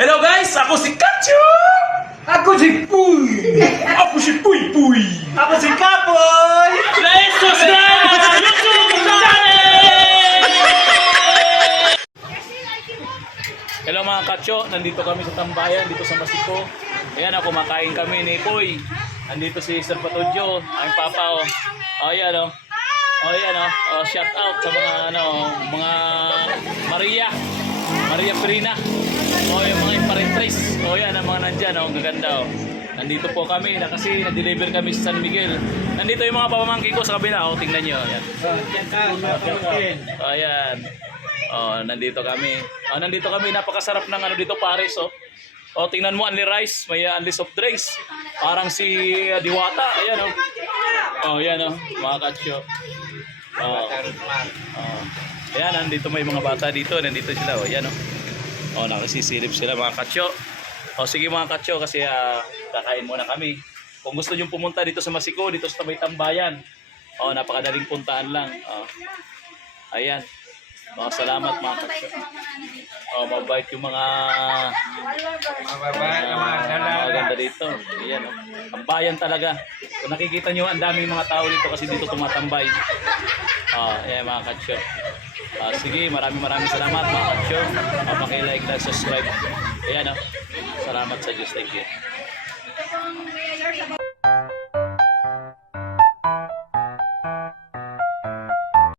Hello guys, ako si Kacho! Ako si Puy! Ako si Puy Puy! Ako si Kapoy! Let's subscribe to our YouTube channel! Hello mga Kacho, nandito kami sa Tambayan, dito sa Masiko. Ayan ako, kumakain kami ni Puy. Nandito si Sir Patudyo, ang papa oh. Oh, ayan oh. Oh, ayan oh. Oh, shout out sa mga mga Maria Perina. Oh, yung mga imparentres. Oh, yan ang mga nandyan. Oh, gaganda. Oh. Nandito po kami kasi na-deliver kami sa San Miguel. Nandito yung mga pamangkin ko sa kabila. Oh, tingnan nyo. Ayan. Oh, ayan. Oh, nandito kami. Oh, nandito kami. Napakasarap ng dito, Paris. Oh. Oh, tingnan mo, only rice. May only soft drinks. Parang si Diwata. Ayan, oh. Oh, ayan, oh. Mga katsyo. Oh. Oh. Ayan, nandito may mga bata dito. Nandito sila. Oh, ayan, oh. Oh, nakasisilip sila mga katsyo. Oh, sige mga katsyo kasi kakain muna kami. Kung gusto niyo pumunta dito sa Masiko, dito sa May Tambayan. Oh, napakadaling puntaan lang. Oh. Ayan. Oh, salamat mga katsyo. Oh, mabait yung mga ganda dito. Ayan, oh. Ang bayan talaga. Kung nakikita niyo, ang daming mga tao dito kasi dito tumatambay. Oh, ayan mga katsyo. Sige, maraming salamat mga katsyo. Paki-like, subscribe. Ayan, salamat sa Diyos. Thank you.